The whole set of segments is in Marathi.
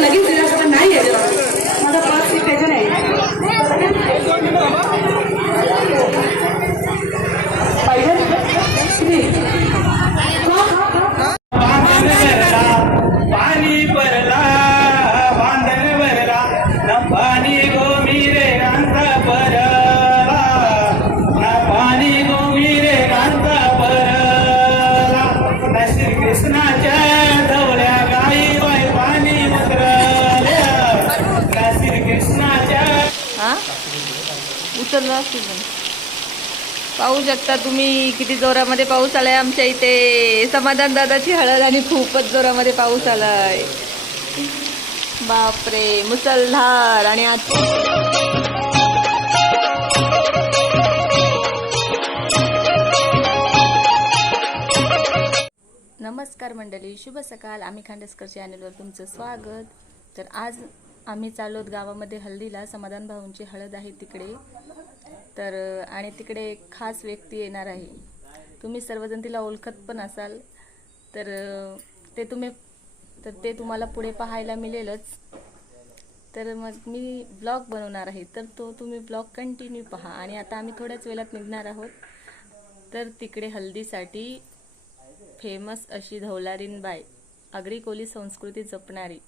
लगेच दिला नाही आहे आता शकता तुम्ही किती जोरामध्ये पाऊस आलाय आमच्या इथे. समाधान दादाची हळद आणि खूपच जोरामध्ये पाऊस आलाय. बापरे मुसळधार आणि आज नमस्कार मंडळी शुभ सकाळ आम्ही खांडेसकर चॅनलवर तुमचं स्वागत. तर आज आम्ही चाललोत गावामध्ये हल्दीला. समाधान भाऊंची हळद आहे तिकडे. तर आणि तिकडे एक खास व्यक्ती येणार आहे. तुम्ही सर्वजण तिला ओळखत पण असाल. तर ते तुम्ही तर ते तुम्हाला पुढे पाहायला मिळेलच. तर मग मी ब्लॉग बनवणार आहे. तर तो तुम्ही ब्लॉग कंटिन्यू पहा. आणि आता आम्ही थोड्याच वेळात निघणार आहोत. तर तिकडे हल्दीसाठी फेमस अशी धवलारीन बाय आगरी कोली संस्कृती जपणारी.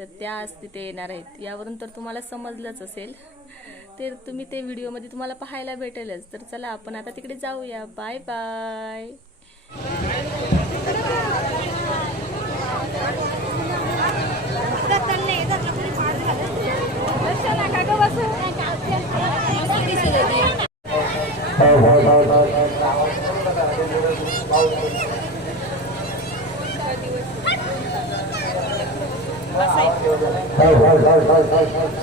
तर त्या आज तिथे येणार आहेत. यावरून तर तुम्हाला समजलंच असेल. तर तुम्ही ते व्हिडिओमध्ये तुम्हाला पाहायला भेटेलच. तर चला आपण आता तिकडे जाऊया. Bye bye. That's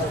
it.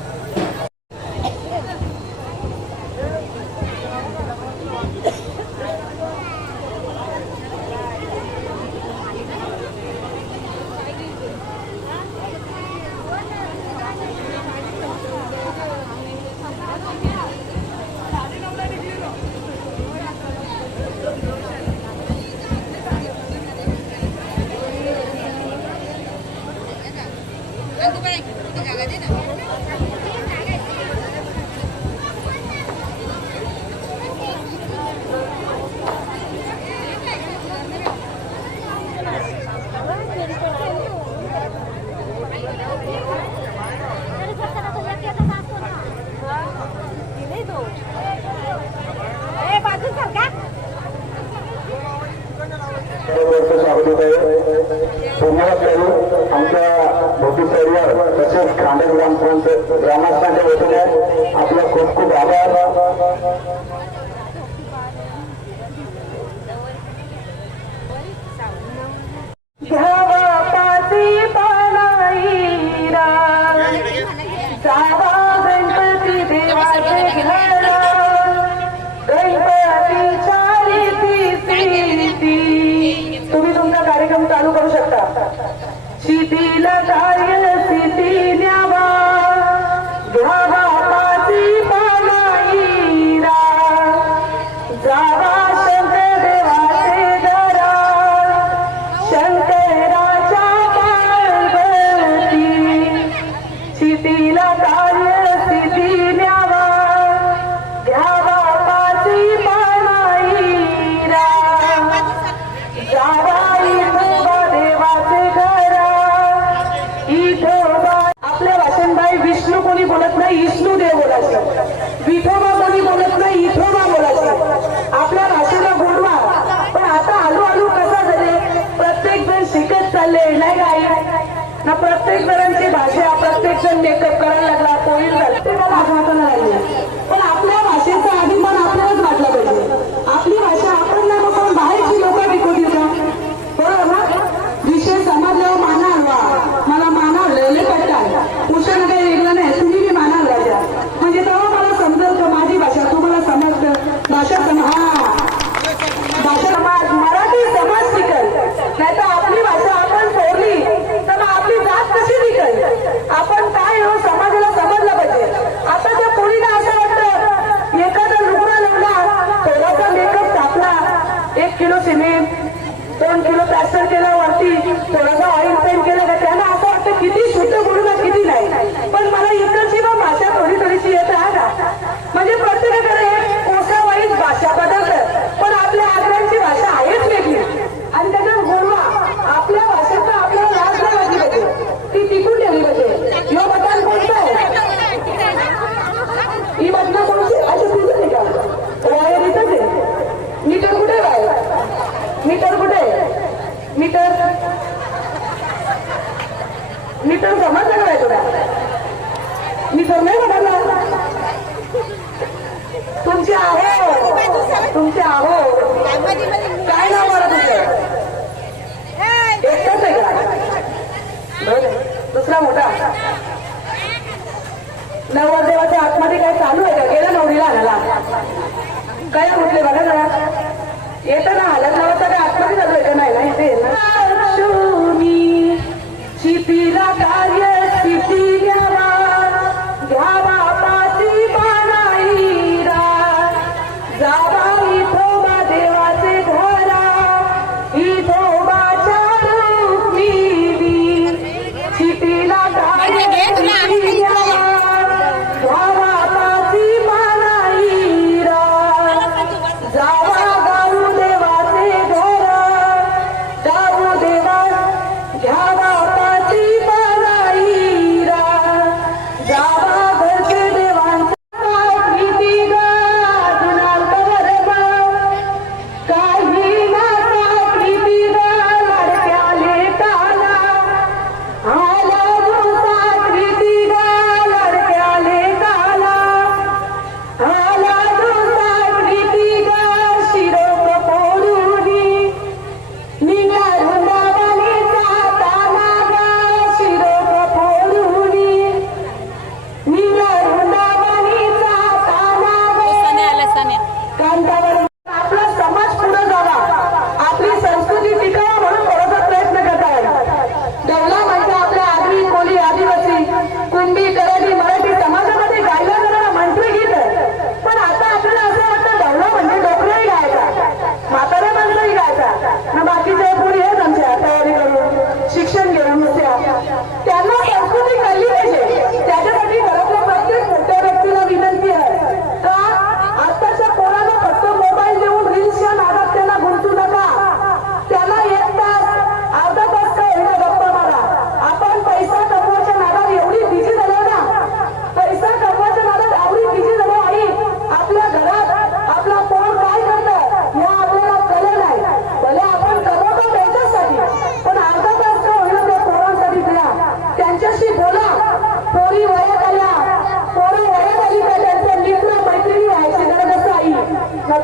कोणी विष्णू देव बोलायचं. विठोबा कोणी बोलत नाही इथोबा बोलायचं. आपल्या भाषेला गोडवा पण आता आलू आलू कसा झाले प्रत्येक जण शिकत चालले नाही काय ना प्रत्येक जणांची भाषा प्रत्येक जण मेकअप करायला लागला ते आठवताना लागले पण आपल्या तुमचे आहो. तुमचे आहो. काय नाव मला तुमचं? एकटाच आहे दुसरा मोठा. नवरदेवाच्या आतमध्ये काय चालू आहे का? गेला नवरीला आणला काय म्हटले बघा जरा. येतं ना? आलं नवरचा काय आतमध्ये चालू आहे का? नाही ना इथे ना शिपिला कार्य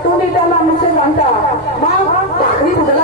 वाटून त्यांना मेसेज आणता मग भाकरी कुठला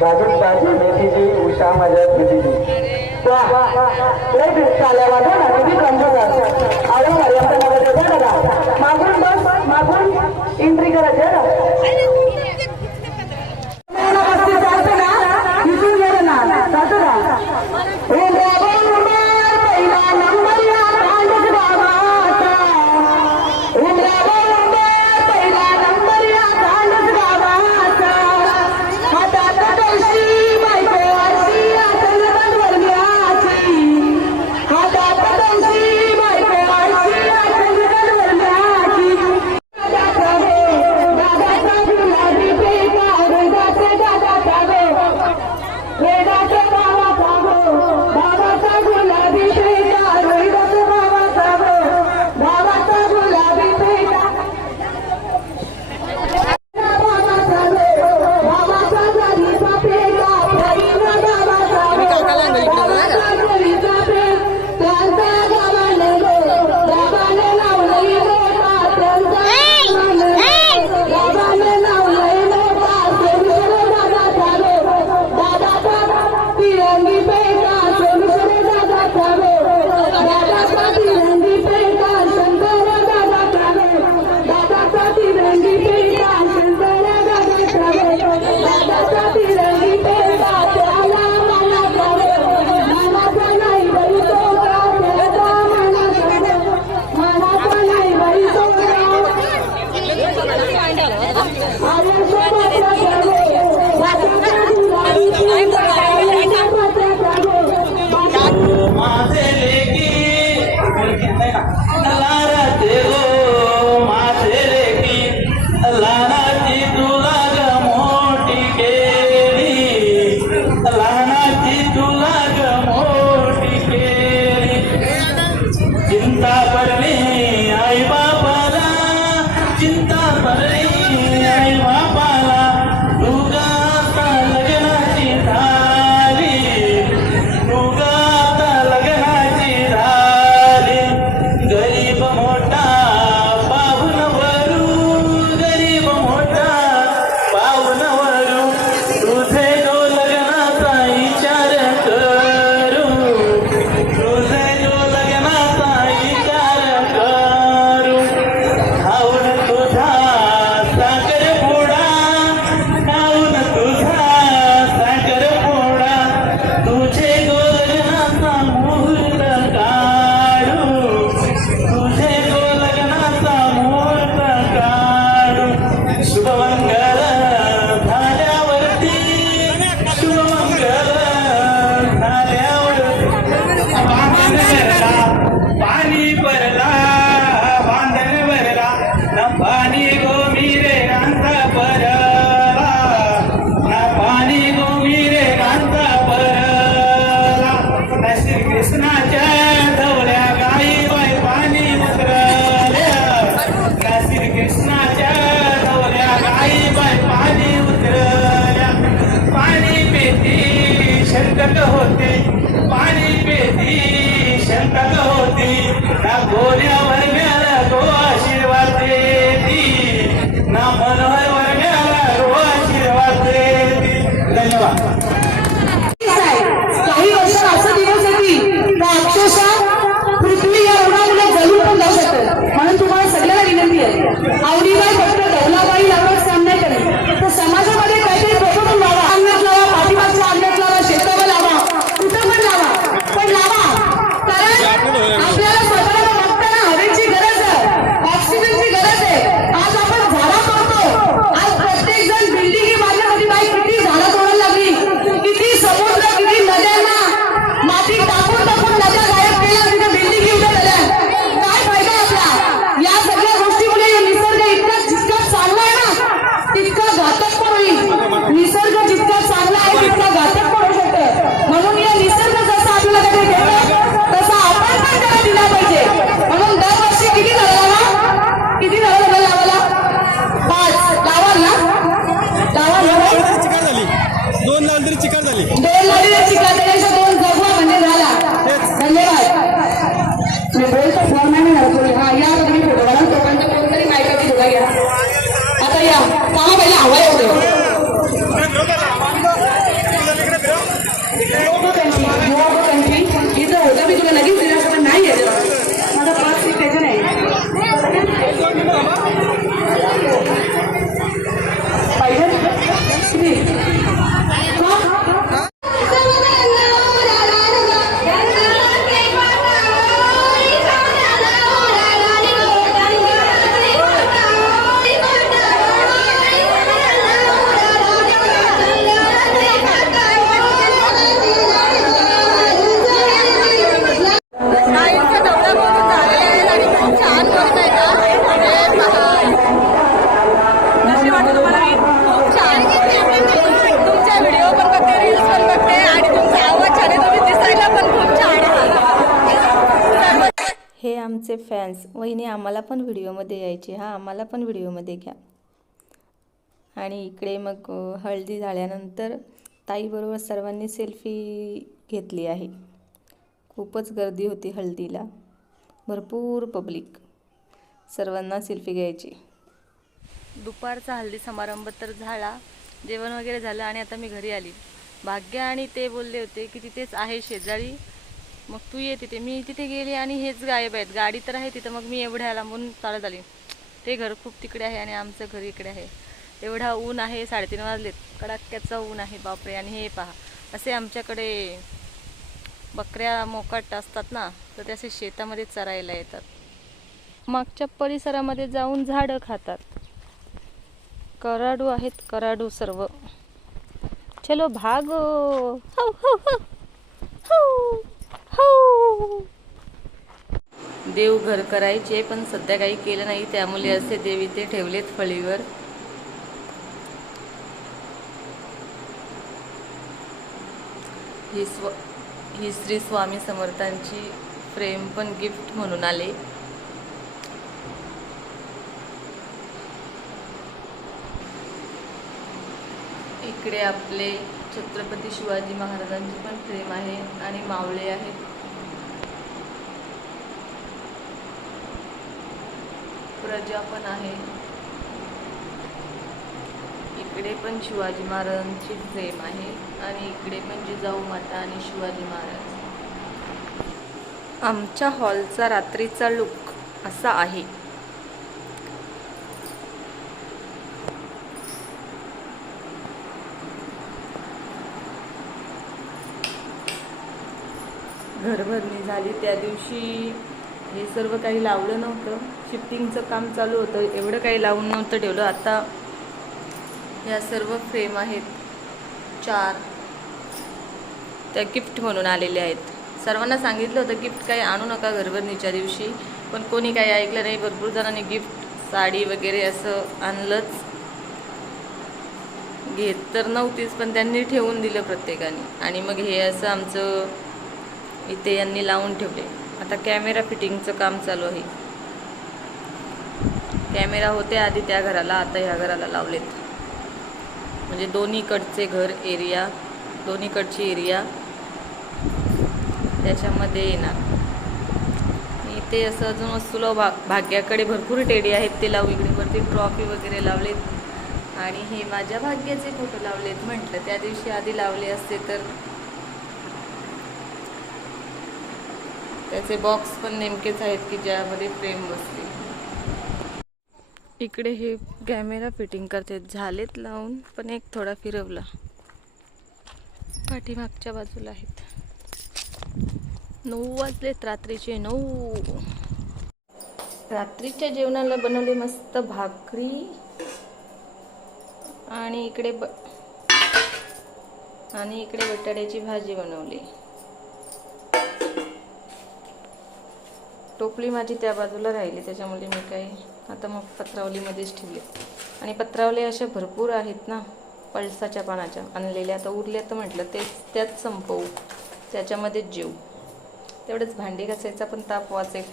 भाजून भाजी मेथीची उषा माझ्या प्रीतीची लय दिसत आल्या माझ्या ना किती कंजूस पेती होती होते पाणी पेती शंकक होती त्या गोऱ्यावर इथं होतं मी तुला हे आमचे फॅन्स वहिनी आम्हाला पण व्हिडिओमध्ये यायचे. हा आम्हाला पण व्हिडिओमध्ये घ्या. आणि इकडे मग हळदी झाल्यानंतर ताईबरोबर सर्वांनी सेल्फी घेतली आहे. खूपच गर्दी होती हळदीला. भरपूर पब्लिक सर्वांना सेल्फी घ्यायची. दुपारचा हल्दी समारंभ तर झाला. जेवण वगैरे झालं आणि आता मी घरी आली. भाग्य आणि ते बोलले होते की तिथेच आहे शेजारी. मग तू ये तिथे मी तिथे गेली आणि हेच गायब आहेत. गाडी तर आहे तिथं. मग मी एवढ्या लांबून चालत आली. ते घर खूप तिकडे आहे आणि आमचं घर इकडे आहे. एवढा ऊन आहे साडेतीन वाजलेत. कडाक्याचं ऊन आहे बापरे. आणि हे पहा असे आमच्याकडे बकऱ्या मोकाट असतात ना तर ते असे शेतामध्ये चरायला येतात. मागच्या परिसरामध्ये जाऊन झाडं खातात. कराडू आहेत कराडू सर्व. चलो भागो. हो हो हो. हो. हो. देव घर करायचे पण सध्या काही केलं नाही. त्यामुळे असे देव इथे ठेवलेत फळीवर. ही स्व ही श्री स्वामी समर्थांची फ्रेम पण गिफ्ट म्हणून आले. इकडे आपले छत्रपती शिवाजी महाराजांची पण फ्रेम आहे आणि मावळे आहेत. प्रजा पण आहे. इकडे पण शिवाजी महाराजांची फ्रेम आहे आणि इकडे पण जिजाऊ माता आणि शिवाजी महाराज. आमच्या हॉलचा रात्रीचा लुक असा आहे. घरभरणी झाली. त्या दिवशी हे सर्व काही लावलं नव्हतं. शिफ्टिंगचं काम चालू होतं. एवढं काही लावून नव्हतं ठेवलं. आता या सर्व फ्रेम आहेत. चार. त्या गिफ्ट म्हणून आलेल्या आहेत. सर्वांना सांगितलं होतं गिफ्ट काही आणू नका घरभरणीच्या दिवशी. पण कोणी काही ऐकलं नाही भरपूर जणांनी गिफ्ट साडी वगैरे असं आणलंच. घेत तर नव्हतीच पण त्यांनी ठेवून दिलं प्रत्येकाने. आणि मग हे असं आमचं इथे यांनी लावून ठेवले. आता कॅमेरा फिटिंगचं काम चालू आहे. कॅमेरा होते आधी त्या घराला आता ह्या घराला लावलेत. म्हणजे दोन्हीकडचे घर एरिया दोन्हीकडची एरिया त्याच्यामध्ये येणार. इथे असं अजून वस्तूला भाग भाग्याकडे भरपूर टेडी आहेत ते लावू इकडे. वरती ट्रॉफी वगैरे लावलेत. आणि हे माझ्या भाग्याचे फोटो लावलेत म्हटलं. त्या दिवशी आधी लावले असते तर त्याचे बॉक्स पण नेमकेच आहेत की ज्यामध्ये फ्रेम बसते इकडे हे कॅमेरा फिटिंग करते. झालेत लावून पण एक थोडा फिरवला. पाठीमागच्या बाजूला आहेत. नऊ वाजलेत रात्रीचे नऊ. रात्रीच्या जेवणाला बनवले मस्त भाकरी. आणि इकडे ब आणि इकडे बटाट्याची भाजी बनवली. टोपली माझी त्या बाजूला राहिली त्याच्यामुळे मी काही आता मग पत्रावलीमध्येच ठेवले. आणि पत्रावली अशा भरपूर आहेत ना पळसाच्या पानाच्या आणलेल्या आता उरल्या तर म्हटलं तेच त्याच संपवू त्याच्यामध्येच जेऊ तेवढंच भांडी घासायचा पण ताप वाचेल.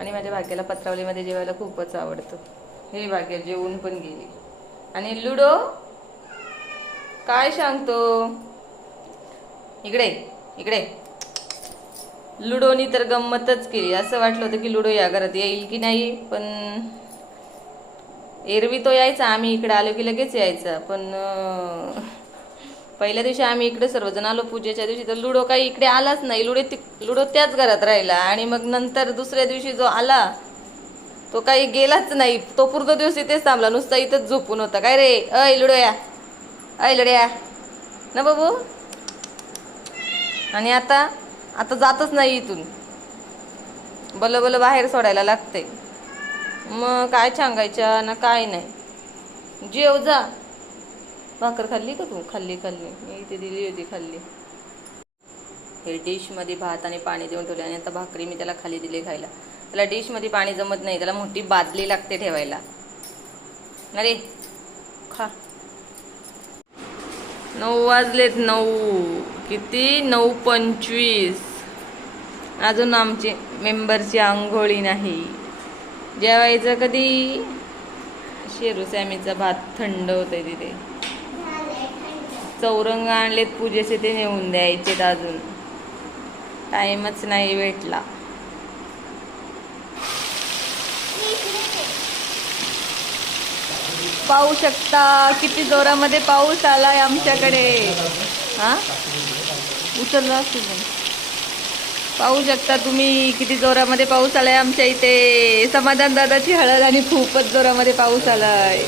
आणि माझ्या भाग्याला पत्रावलीमध्ये जेवायला खूपच आवडतं. हे भाग्य जेवून पण गेली. आणि लुडो? काय सांगतो? इकडे इकडे. लुडोनी तर गंमतच केली. असं वाटलं होतं की लुडो या घरात येईल की नाही पण एरवी तो यायचा आम्ही इकडे आलो की लगेच यायचा. पण पहिल्या दिवशी आम्ही इकडे सर्वजण आलो पूजेच्या दिवशी तर लुडो काही इकडे आलाच नाही. लुडो ति लुडो त्याच घरात राहिला. आणि मग नंतर दुसऱ्या दिवशी जो आला तो काही गेलाच नाही. तो पूर्ण दिवस इथेच थांबला. नुसता इथंच झोपून होता. काय रे? अय लुडो या. अय लुड्या ना बाबू. आणि आता? आता जातच नाही इथून. बल बल बाहेर सोडायला लागते. मग काय सांगायच्या ना काय नाही. जेव जा. भाकर खाल्ली का तू? खाल्ली खाल्ली. मी इथे दिली होती खाल्ली. हे डिशमध्ये भात आणि पाणी देऊन ठेवले आणि आता भाकरी मी त्याला खाली दिली खायला. त्याला डिशमध्ये पाणी जमत नाही. त्याला मोठी बादली लागते ठेवायला. अरे खा. नऊ वाजलेत नऊ. किती? नऊ पंचवीस. अजून आमची मेंबरची आंघोळी नाही. जेवायचं कधी? शेरू सॅमीचा भात थंड होतंय तिथे. चौरंग आणलेत पूजेचे ते नेऊन द्यायचेत अजून. टाईमच नाही भेटला. पाहू शकता. किती जोरामध्ये पाऊस आलाय आमच्याकडे. हा? उचलला असेल पाहू शकता तुम्ही किती जोरामध्ये पाऊस आलाय आमच्या इथे. समाधान दादाची हळद आणि खूपच जोरामध्ये पाऊस आलाय.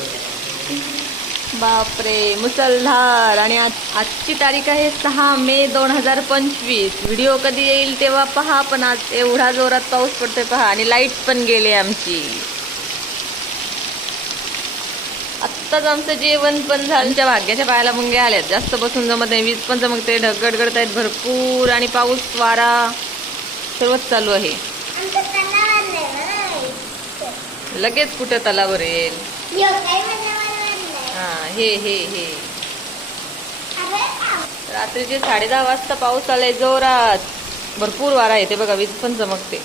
बापरे मुसलधार. आणि आज आजची तारीख आहे सहा मे दोन हजार पंचवीस. व्हिडिओ कधी येईल तेव्हा पहा पण आज एवढा जोरात पाऊस पडतोय पहा. आणि लाइट पण गेली आमची. आत्ताच आमचं जेवण पण झालं. आमच्या भाग्याच्या पायाला मुंग्या आल्यात. जास्त बसून जमत नाही. वीज पण चमकते ढग गडगडत आहेत भरपूर आणि पाऊस वारा सर्वच चालू आहे. लगेच कुठं तलावर येईल? हा हे हे हे. रात्रीचे साडे दहा वाजता पाऊस आलाय जोरात. भरपूर वारा येते बघा. वीज पण चमकते.